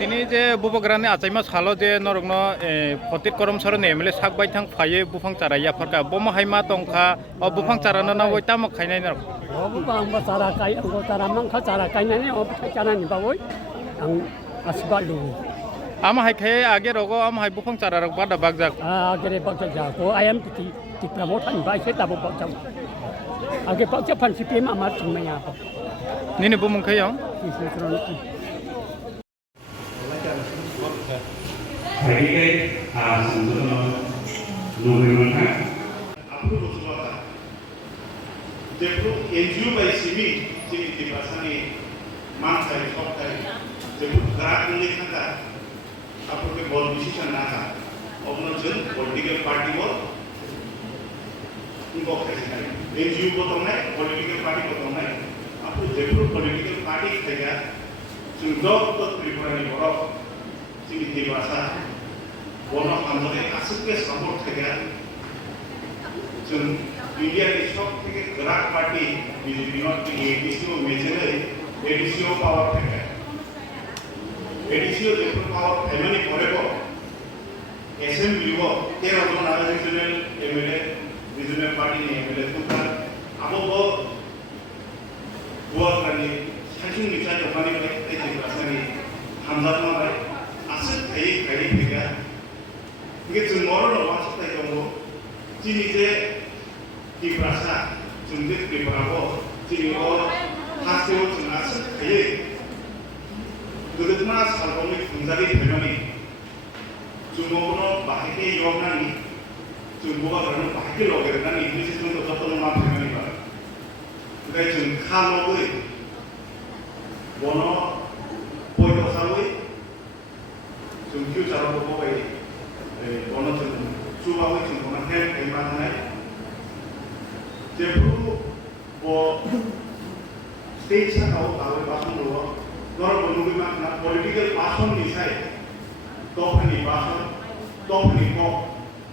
তিনি যে বুবগ্রানি আচাইমা সালো যে নরগ্ন ফতিত করম সরন এমএলএ সাকবাই থাং ফায়ে বুফাং চারাইয়া ফরকা বম হাইমা তংখা অ বুফাং চারানো না ওই তামক খাইনাই না bukan cara kaya, cara mangka cara kaya ni, cara ni bawoi, ang asbal dulu. ama hai khe age rogo ama hai buфаং চারা রক বাদা বাগজাক Agak baca jago, ayam di promotan baik saya tak baca. Agak baca panci pem amat semuanya apa. নিনি বুমুং খাইও Di seluruh itu. 자기의 성도는 노래만 앞으로 들어가 대표 NGO 바이시미 지금 디바산이 망사리 속타리 대표 가락을 한다 앞으로 뭘 미시션 나가 없는 전 political party 뭐 이거 가지고 NGO 보통네 political party 보통네 앞으로 대표 political party 제가 지금 더욱더 프리퍼런이 뭐라 지금 디바산 원어 감독의 아스페 서포트가 좀 인디아의 ሾ크게 그락 파티 비즈니스 에디시오 메제의 에디시오 파워 패가 에디시오 제프 파워 패면이 버리고 SMB고 때로도 나는 리저널 MLA 리저널 파티 MLA 투가 아무거 부하가니 사실 미자 조건이 그때 가서니 함자마가 아스 가이 패가 그게 증거를 왔을 때 정도 진이제 디브라사 증득 디브라고 진이고 하세요 증아스 그게 그것만 살범의 분자리 변형이 중국으로 마이게 요구하니 중국가 그러는 마이게 로게르나니 인도시 정도 어떤 만 변형이 봐 그게 좀 카노의 원어 보이도사의 좀 규자로 보고 어느 정도 주방의 정도만 해 대만하나요? 대부분 뭐 스테이션하고 나올 바순으로 너를 모르기만 나 political 바순 미사일 또한이 바순 또한이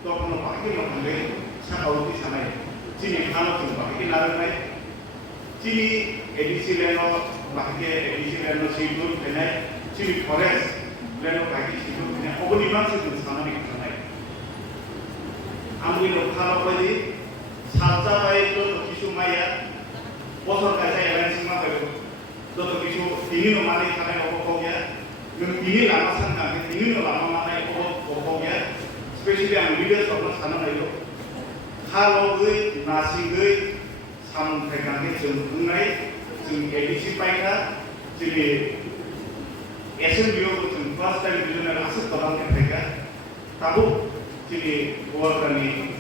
또한은 바뀌는 건데 차가우기 사나요? 진이 하나 좀 바뀌게 나르나요? 진이 에디시레노 바뀌게 에디시레노 시도 되나요? 진이 포레스 레노 바뀌게 시도 되나요? 어머니만 쓰는 상황이 아무리 녹화로 거지 사자바의 또 기수마야 버섯까지 야간 승마가요 또 기수 비니노 많이 가면 오고 거기야 그 비니 라마 산다 비니노 라마 많이 오고 거기야 스페셜리 안 리더스 없는 산업이요 칼로의 나시의 삼백강의 정군의 정 ABC 파이가 지금 SMBO 좀 플러스 타임 비전을 아스 떠나는 배가 다고 지금 보아가니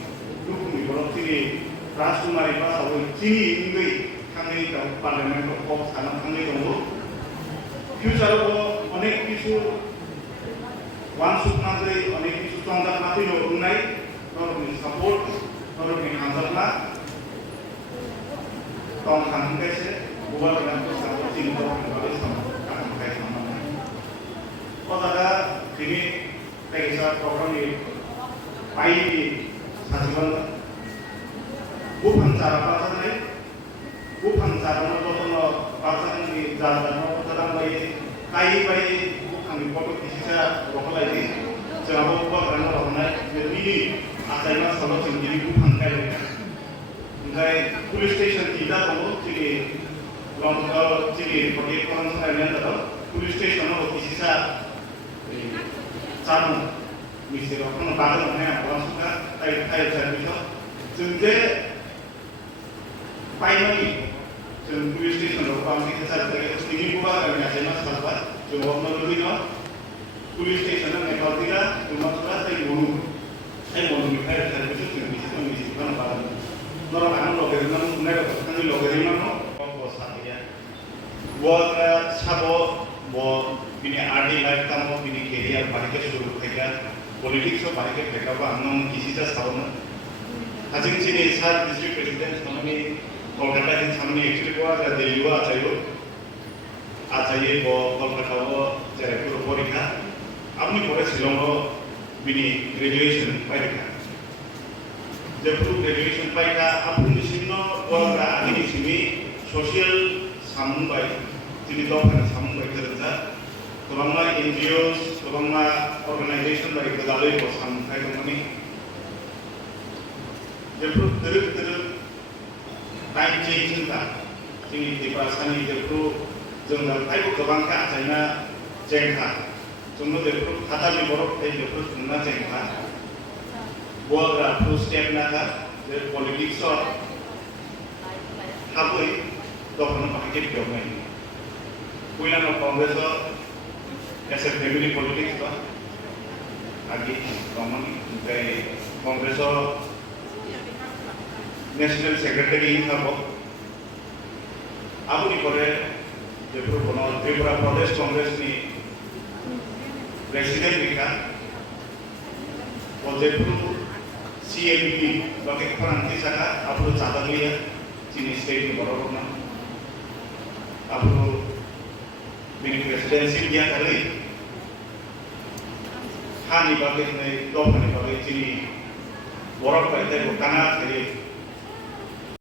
누구미 보러 지금 라스마리 바사고 지금 인의 강의가 파르멘트 꼭 사는 강의 정도 퓨처로 어느 기수 완숙나의 어느 기수 정답나의 요구나이 여러분 서포트 여러분 감사합니다. 또 하는 것에 보아가는 것하고 지금도 한가위 상담하게 합니다. 보다가 그니 백사 프로그램이 바이비 사실은 부판 자라 빠졌네 부판 자라는 것도 빠졌는 게 자라는 것도 바이 바이 부판이 포토 기시자 로컬라이지 제가 보고 그런 거 없나 미리 아사이마 서로 정리리 부판 가야 근데 폴리스 스테이션 뒤다고 저기 런거 저기 거기 컨설런트도 폴리스 스테이션으로 기시자 자는 미세로 하는 바다는 그냥 원수가 타이 잘해서 전제 파이널이 전 폴리스 스테이션으로 방식해서 자기가 스티기부가 그냥 제가 살아 저 원노르리가 폴리스 스테이션은 내가지가 음악가 타이 모르 미카엘 잘해서 지금 미세는 바다 너랑 안 로게르는 내가 하는 로게르는 뭐 사기야 워가 사보 뭐 बिनि आर्टि लाइफ तामो बिनि केरियर बाइके शुरू थेगा पॉलिटिक्स of बाइके बेकाबा आंनो किसिजा सावनो आजिं चिनि सार डिस्ट्रिक्ट प्रेसिडेंट सामनि कलकाता नि सामनि एक्चुअली को आजा दिल्लीवा आचायो आचाये बो कलकाताओ जेरेपुर परीक्षा आपनि परे शिलंगो बिनि ग्रेजुएशन पाइका जेपुर ग्रेजुएशन पाइका आपनि सिनो वारा आनि सिमी सोशल सामुंबाय जोंनि दखान सामुंबाय गोरोंजा गोबांना NGOs गोबांना अर्गानाइजेसन बायदि गोदालै सामुंथाय दंमोन जेफोर दोरोग टाइम चेंज होनबा जोंनि डिपासानि जेफोर जों दाइबो गोबांखा आजायना जेंखा जोंनो जेफोर हादानि बरफ थायो जेफोर खुंना जेंखा बग्राफोर स्टेप नागा जे पलिटिक्सआव हाबै दखान बाहायके बेवनाय कुइलानो कांग्रेसआव एस ए फैमिली पलिटिक्स बा आगे कॉमन ओमफ्राय कांग्रेसआव नेशनल सेक्रेटारि हिसाबाव आबुनि परे जेफोर कोनो त्रिपुरा प्रदेश कांग्रेसनि प्रेसिडेंट बिखा और जेफोर CMP बाकी फारांथि साखा आबुल जादागलिया जोंनि स्टेटनि बर'फोरना आबुल बिनि प्रेसिडेन्सि गैया खालै हानि बागै दखाननि बागै जोंनि बरफ बायदि काना थायो